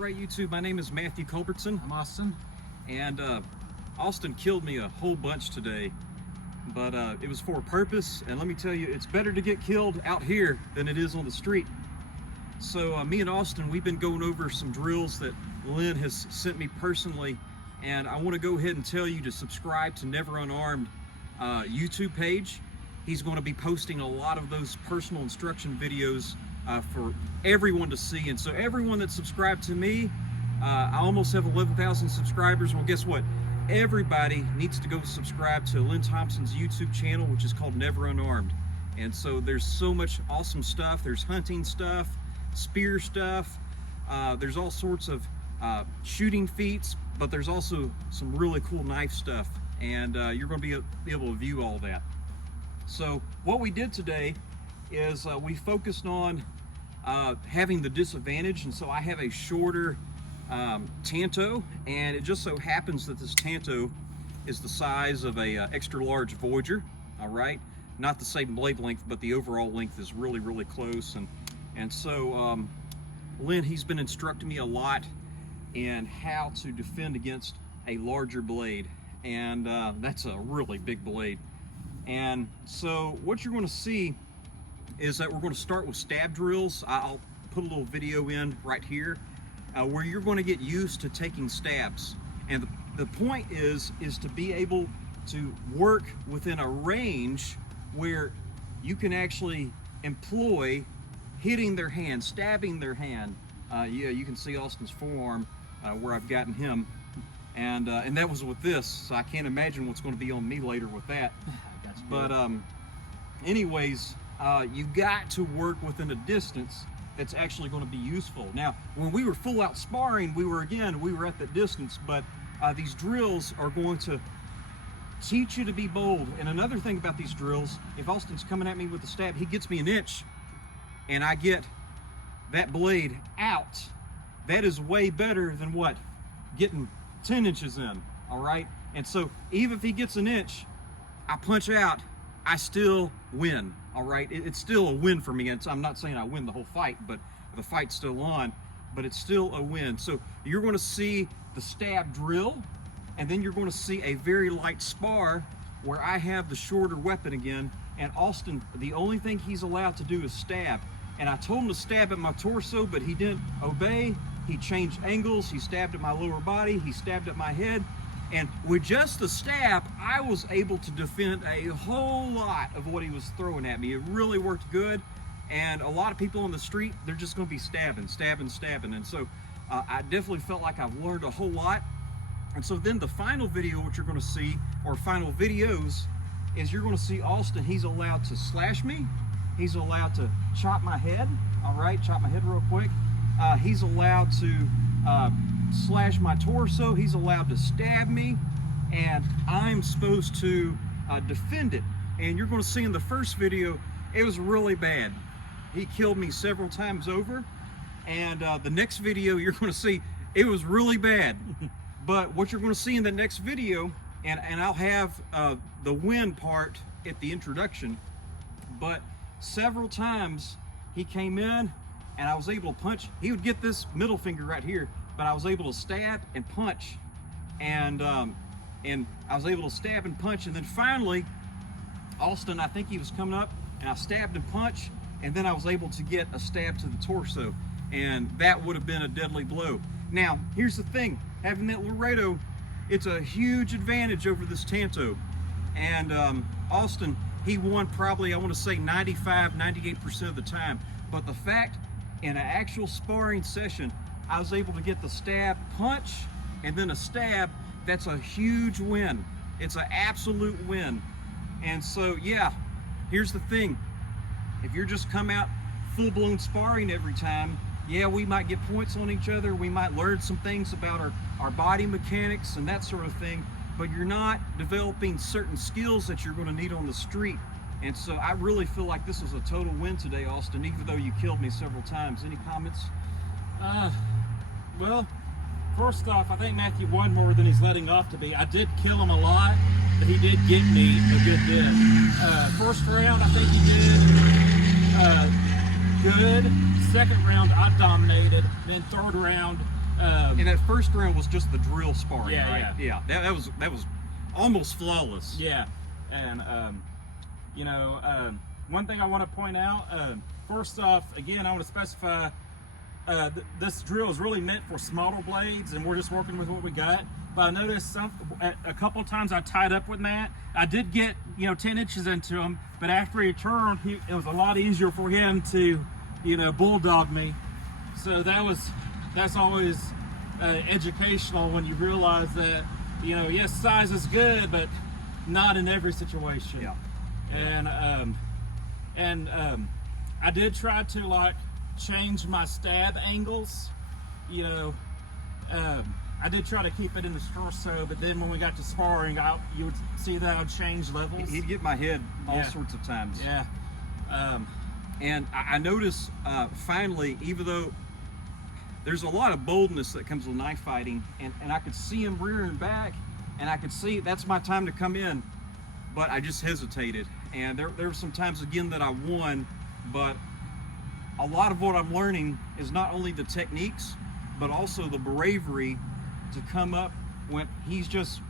right, YouTube. My name is Matthew Culbertson. I'm Austin. And Austin killed me a whole bunch today, but it was for a purpose. And let me tell you, it's better to get killed out here than it is on the street. So me and Austin, we've been going over some drills that Lynn has sent me personally. And I want to go ahead and tell you to subscribe to Never Unarmed YouTube page. He's going to be posting a lot of those personal instruction videos for everyone to see. And so everyone that subscribed to me, I almost have 11,000 subscribers. Well, guess what? Everybody needs to go subscribe to Lynn Thompson's YouTube channel, which is called Never Unarmed. And so there's so much awesome stuff. There's hunting stuff, spear stuff. There's all sorts of shooting feats, but there's also some really cool knife stuff. And you're going to be able to view all that. So what we did today is we focused on having the disadvantage, and so I have a shorter tanto, and it just so happens that this tanto is the size of a extra large Voyager. All right, not the same blade length, but the overall length is really close. And so Lynn, he's been instructing me a lot in how to defend against a larger blade, and that's a really big blade. And so what you're going to see is that we're going to start with stab drills. I'll put a little video in right here where you're going to get used to taking stabs. And the point is to be able to work within a range where you can actually employ hitting their hand, stabbing their hand. Yeah, you can see Austin's forearm where I've gotten him. And that was with this, so I can't imagine what's going to be on me later with that. But anyways, you got to work within a distance that's actually going to be useful. Now, when we were full out sparring, we were at that distance, but these drills are going to teach you to be bold. And another thing about these drills, if Austin's coming at me with a stab, he gets me an inch, and I get that blade out. That is way better than what? Getting 10 inches in, all right? And so even if he gets an inch, I punch out, I still win, all right? It's still a win for me. I'm not saying I win the whole fight, but the fight's still on, but it's still a win. So you're going to see the stab drill, and then you're going to see a very light spar where I have the shorter weapon again, and Austin, the only thing he's allowed to do is stab. And I told him to stab at my torso, but he didn't obey. He changed angles, he stabbed at my lower body, he stabbed at my head. And with just the stab, I was able to defend a whole lot of what he was throwing at me. It really worked good. And a lot of people on the street, they're just going to be stabbing. And so I definitely felt like I've learned a whole lot. And so then the final video, what you're going to see, or final videos, is you're going to see Austin, he's allowed to slash me. He's allowed to chop my head. All right, chop my head real quick. He's allowed to slash my torso. He's allowed to stab me, and I'm supposed to defend it. And you're going to see in the first video, it was really bad. He killed me several times over. And the next video, you're going to see it was really bad. But what you're going to see in the next video, and I'll have the win part at the introduction, but several times he came in and I was able to punch. He would get this middle finger right here, but I was able to stab and punch, and I was able to stab and punch. And then finally, Austin, I think he was coming up, and I stabbed and punched, and then I was able to get a stab to the torso, and that would have been a deadly blow. Now, here's the thing, having that Laredo, it's a huge advantage over this Tanto. And Austin, he won probably, I want to say 95–98% of the time. But the fact, in an actual sparring session, I was able to get the stab punch and then a stab. That's a huge win. It's an absolute win. And so, yeah, here's the thing. If you're just come out full-blown sparring every time, yeah, we might get points on each other. We might learn some things about our body mechanics and that sort of thing, but you're not developing certain skills that you're going to need on the street. And so I really feel like this was a total win today, Austin, even though you killed me several times. Any comments? Well, first off, I think Matthew won more than he's letting off to be. I did kill him a lot, but he did get me a good bit. First round, I think he did good. Second round, I dominated. Then third round, And that first round was just the drill sparring, Yeah, right? Yeah. That was almost flawless. Yeah, and one thing I want to point out. First off, again, I want to specify this drill is really meant for smaller blades, and we're just working with what we got. But I noticed a couple times I tied up with Matt. I did get 10 inches into him, but after he turned, it was a lot easier for him to bulldog me. So that's always educational when you realize that yes, size is good, but not in every situation. Yeah. And I did try to change my stab angles. I did try to keep it in the torso, but then when we got to sparring, you would see that I'd change levels. He'd get my head all sorts of times. Yeah. And I notice finally, even though there's a lot of boldness that comes with knife fighting, and I could see him rearing back, and I could see that's my time to come in, but I just hesitated. And there were some times again that I won, but a lot of what I'm learning is not only the techniques, but also the bravery to come up when he's just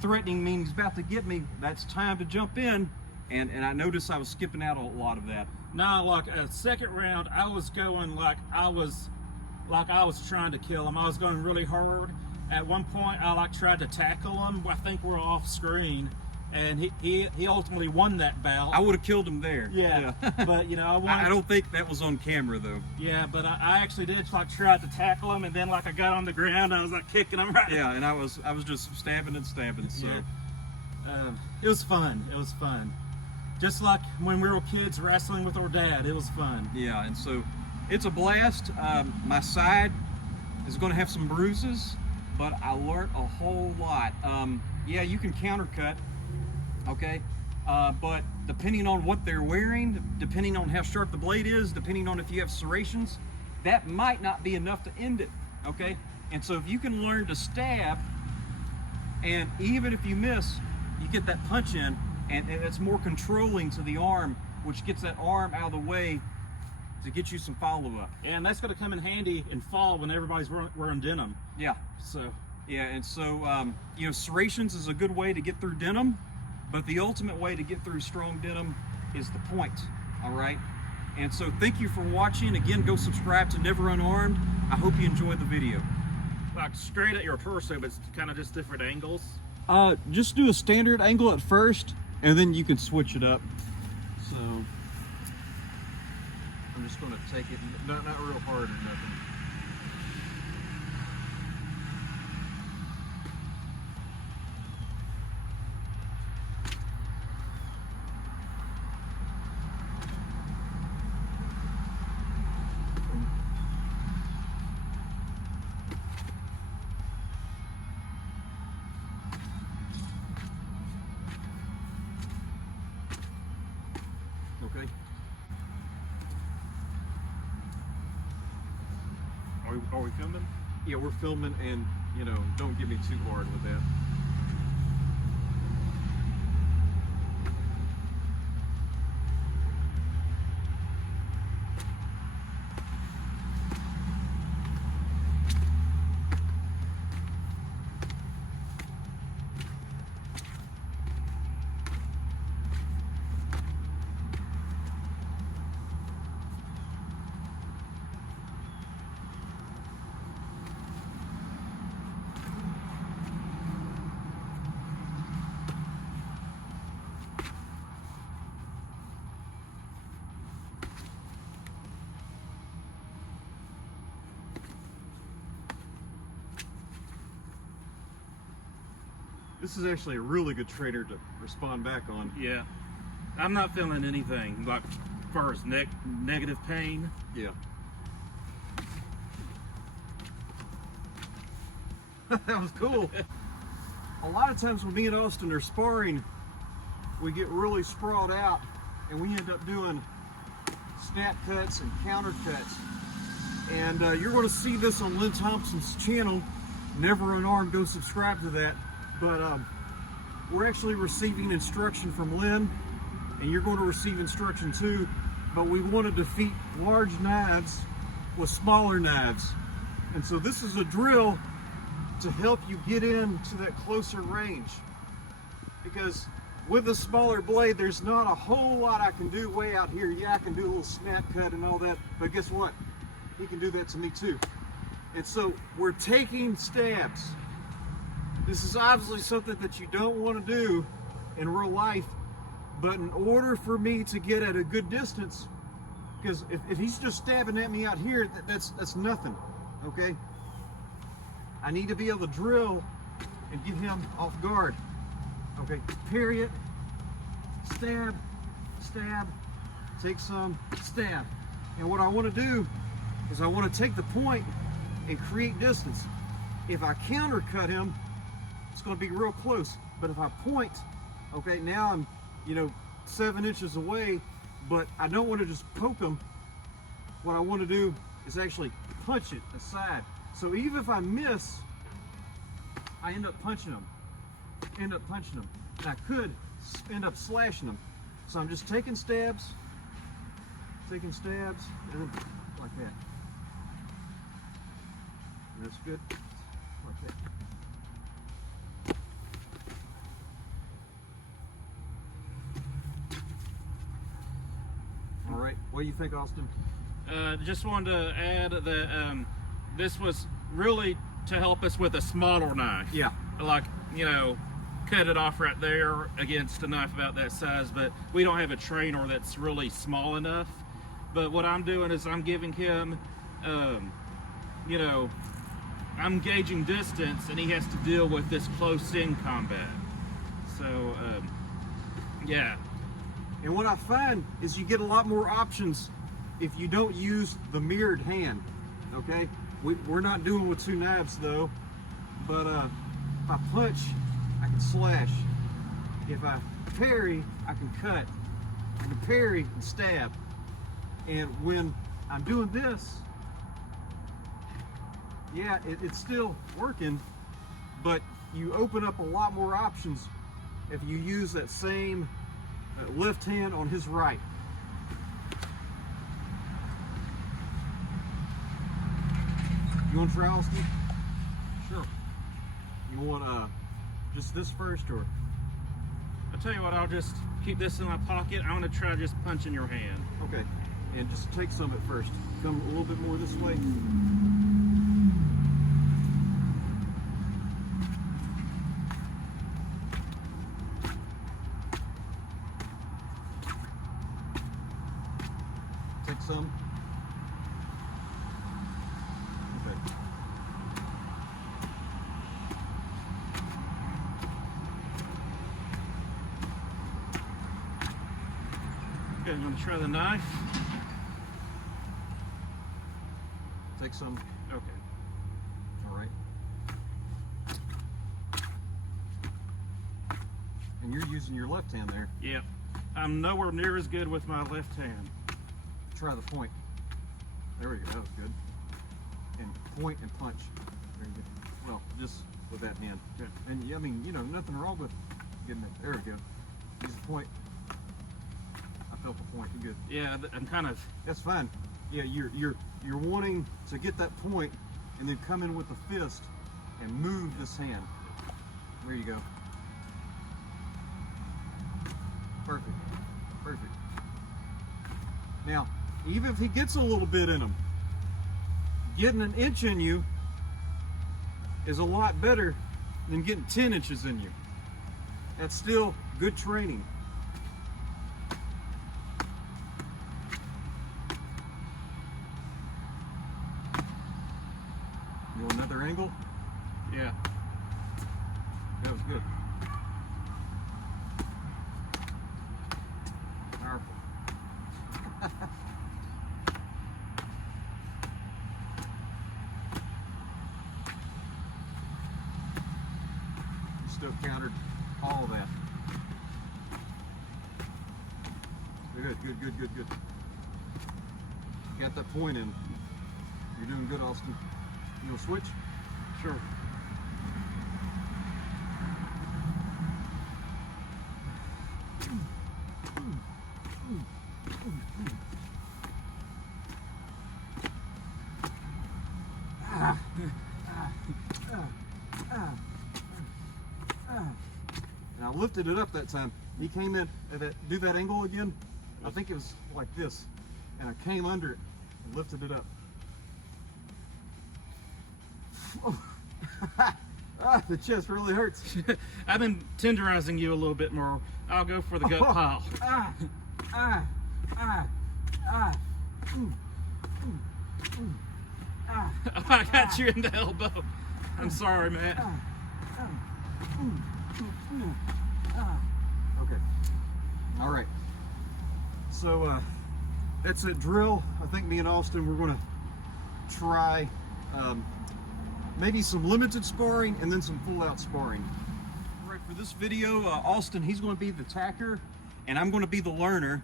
threatening me and he's about to get me. That's time to jump in. And I noticed I was skipping out a lot of that. No, a second round, I was going like I was trying to kill him. I was going really hard. At one point, I tried to tackle him. I think we're off screen, and he ultimately won that bout. I would have killed him there. Yeah. But I don't think that was on camera though. Yeah, but I actually did try to tackle him, and then I got on the ground, I was kicking him right. Yeah, and I was just stabbing and stabbing. So it was fun. It was fun. Just like when we were kids wrestling with our dad, it was fun. Yeah, and so it's a blast. My side is going to have some bruises, but I learned a whole lot. Yeah, you can countercut, okay? But depending on what they're wearing, depending on how sharp the blade is, depending on if you have serrations, that might not be enough to end it, okay? And so if you can learn to stab, and even if you miss, you get that punch in, and it's more controlling to the arm, which gets that arm out of the way to get you some follow-up. And that's going to come in handy in fall when everybody's wearing denim. Yeah. So. Yeah, and so, serrations is a good way to get through denim, but the ultimate way to get through strong denim is the point, all right? And so thank you for watching. Again, go subscribe to Never Unarmed. I hope you enjoyed the video. Straight at your torso, but it's kind of just different angles. Just do a standard angle at first, and then you can switch it up. So I'm just going to take it, not real hard or nothing. Okay. Are we filming? Yeah, we're filming, and don't get me too hard with that. This is actually a really good trainer to respond back on. Yeah. I'm not feeling anything as far as negative pain. Yeah. That was cool. A lot of times when me and Austin are sparring, we get really sprawled out, and we end up doing snap cuts and counter cuts. And you're going to see this on Lynn Thompson's channel. Never Unarmed, go subscribe to that. But we're actually receiving instruction from Lynn, and you're going to receive instruction too. But we want to defeat large knives with smaller knives. And so this is a drill to help you get into that closer range. Because with a smaller blade, there's not a whole lot I can do way out here. Yeah, I can do a little snap cut and all that, but guess what? He can do that to me too. And so we're taking stabs. This is obviously something that you don't want to do in real life, but in order for me to get at a good distance, because if he's just stabbing at me out here, that's nothing, okay? I need to be able to drill and get him off guard. Okay, parry it, stab, stab, take some, stab. And what I want to do is I want to take the point and create distance. If I countercut him, it's going to be real close. But if I point, okay, now I'm, 7 inches away, but I don't want to just poke him. What I want to do is actually punch it aside. So even if I miss, I end up punching him. And I could end up slashing them. So I'm just taking stabs, and then like that. And that's good, like that. All right, what do you think, Austin? Just wanted to add that this was really to help us with a smaller knife. Yeah. Like, cut it off right there against a knife about that size, but we don't have a trainer that's really small enough. But what I'm doing is I'm giving him, I'm gauging distance, and he has to deal with this close-in combat. So, yeah. And what I find is you get a lot more options if you don't use the mirrored hand, okay? We're not doing with 2 knives though, but if I punch, I can slash. If I parry, I can cut. I can parry and stab. And when I'm doing this, yeah, it's still working, but you open up a lot more options if you use that same left hand on his right. You want to try, Austin? Sure. You want just this first, or? I'll tell you what, I'll just keep this in my pocket. I'm going to try just punching your hand. Okay, and just take some at first. Come a little bit more this way. Take some. Okay. Okay, I'm going to try the knife. Take some. Okay. All right. And you're using your left hand there. Yep. I'm nowhere near as good with my left hand. Try the point. There we go. That was good. And point and punch. There you go. Well, just with that hand. Okay. And I mean, nothing wrong with getting it. There we go. Use the point. I felt the point. You're good. Yeah, I'm kind of... That's fine. Yeah, you're wanting to get that point and then come in with the fist and move this hand. There you go. Perfect. Perfect. Now, even if he gets a little bit in him, getting an inch in you is a lot better than getting 10 inches in you. That's still good training. You want another angle? Yeah. That was good. Powerful. You still countered all of that. Good, good, good, good, good. Got that point in. You're doing good, Austin. You want to switch? Sure. Ah. And I lifted it up that time. He came in and do that angle again. I think it was like this. And I came under it and lifted it up. The chest really hurts. I've been tenderizing you a little bit more. I'll go for the gut pile. I got you in the elbow. I'm sorry, Matt. Okay. All right. So that's a drill. I think me and Austin, we're going to try maybe some limited sparring and then some full-out sparring. All right, for this video, Austin, he's going to be the attacker, and I'm going to be the learner.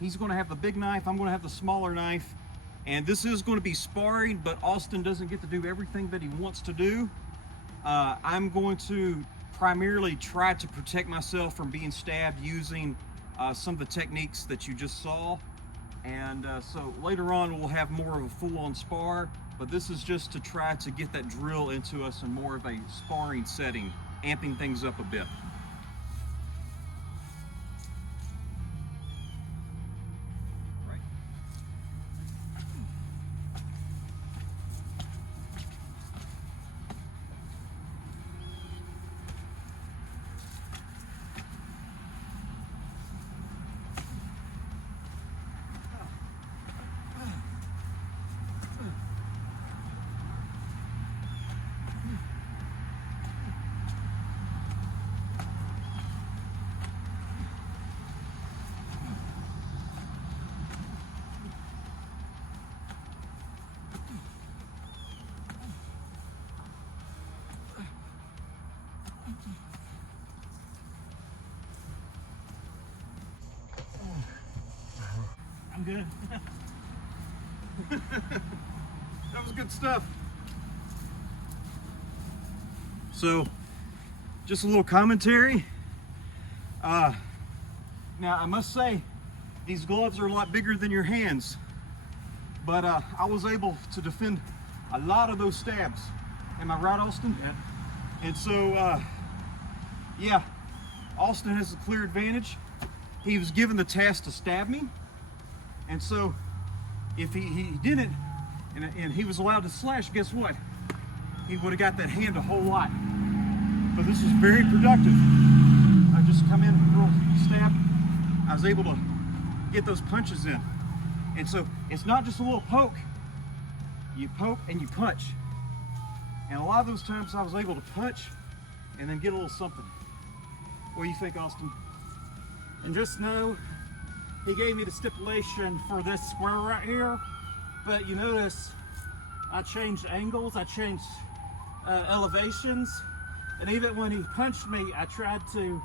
He's going to have the big knife. I'm going to have the smaller knife. And this is going to be sparring, but Austin doesn't get to do everything that he wants to do. I'm going to primarily try to protect myself from being stabbed using some of the techniques that you just saw. And so later on we'll have more of a full-on spar, but this is just to try to get that drill into us in more of a sparring setting, amping things up a bit. I'm good. That was good stuff. So, just a little commentary. Now, I must say, these gloves are a lot bigger than your hands, but I was able to defend a lot of those stabs. Am I right, Austin? Yeah. And so, yeah, Austin has a clear advantage. He was given the task to stab me. And so, if he didn't, and he was allowed to slash, guess what? He would have got that hand a whole lot. But this was very productive. I just come in, real stab. I was able to get those punches in. And so, it's not just a little poke. You poke and you punch. And a lot of those times I was able to punch and then get a little something. What do you think, Austin? And just know, he gave me the stipulation for this square right here, but you notice I changed angles, I changed elevations, and even when he punched me, I tried to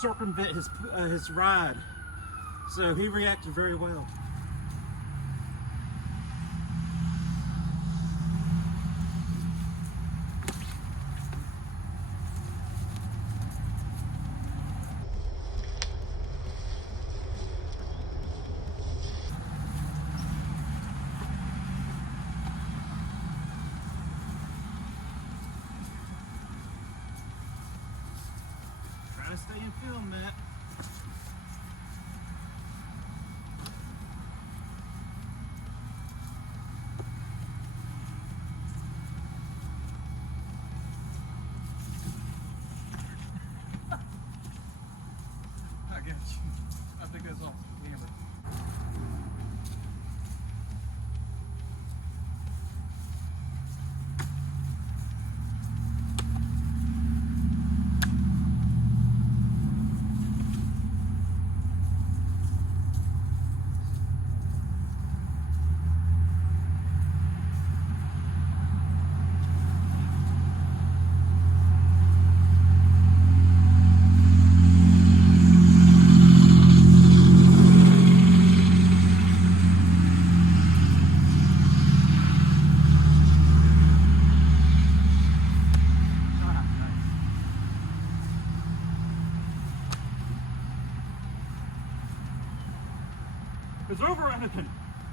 circumvent his ride. So he reacted very well. Stay in film, Matt. I got you. I think that's all. It's over, Anakin.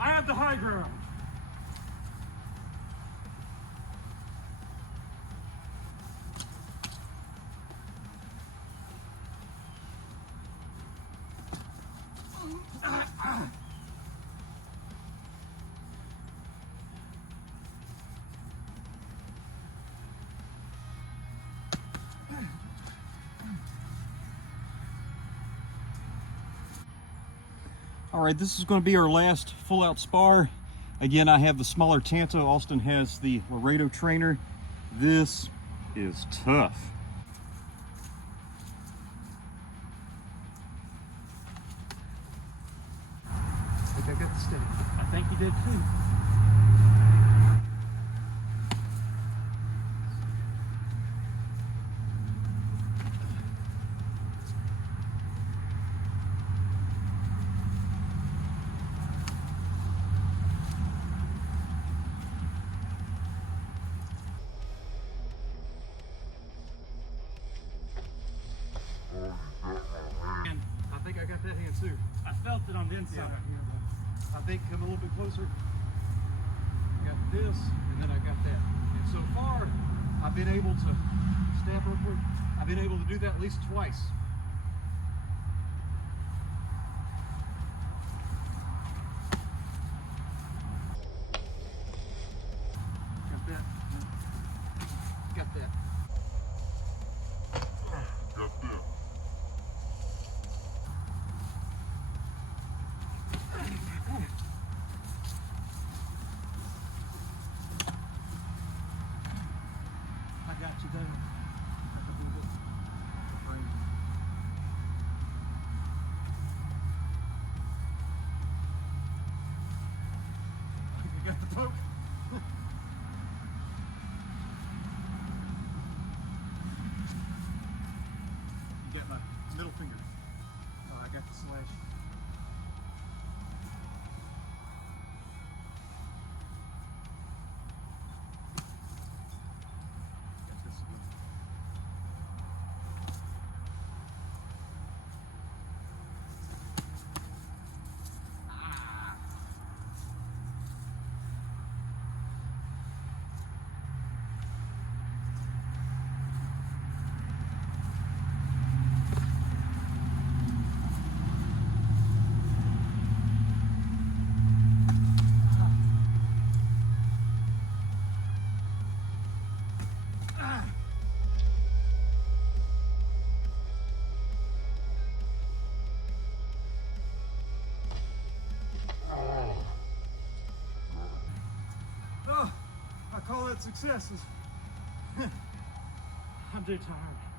I have the high ground. All right, this is going to be our last full out spar. Again, I have the smaller Tanto. Austin has the Laredo trainer. This is tough. I think I got the stick. I think you did too. I think I got that hand too. I felt it on the inside. Yeah. I think come a little bit closer. Got this, and then I got that. And so far, I've been able to snap real quick. I've been able to do that at least twice. Got that. Got that. I got you there. You got the poke. You got my middle finger. Oh, I got the slash. Got this one. Oh, I call that successes. I'm too tired.